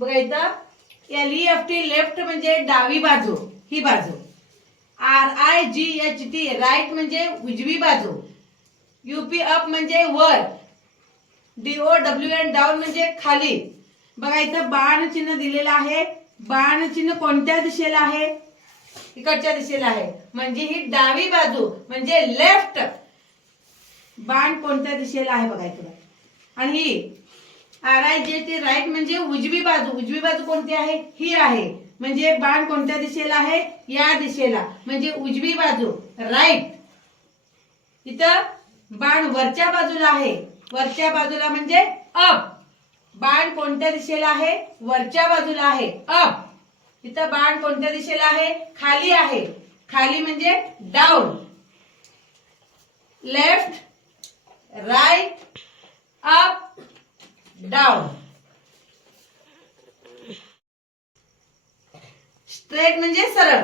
बघा इथं L E F T left म्हणजे डावी बाजू ही बाजू. R I G H T right म्हणजे उजवी बाजू. युपी अप म्हणजे वर. डीओ डब्ल्यू एन डाऊन म्हणजे खाली. बघा इथं बाण चिन्ह दिलेलं आहे. बाण चिन्ह कोणत्या दिशेला आहे? इकडच्या दिशेला आहे. म्हणजे ही डावी बाजू म्हणजे लेफ्ट बाण कोणत्या दिशेला आहे बघा इकडं. आणि ही R I J T right म्हणजे उजवी बाजू. उजवी बाजू कोणती आहे? ही आहे. म्हणजे बाण कोणत्या दिशेला आहे? या दिशेला. म्हणजे उजवी बाजू. राईट इथं बाण वरच्या बाजूला आहे. वरच्या बाजूला म्हणजे अप बाण कोणत्या दिशेला आहे? वरच्या बाजूला आहे. अप इथं बाण कोणत्या दिशेला आहे? खाली आहे. खाली म्हणजे down left right up down straight म्हणजे सरळ.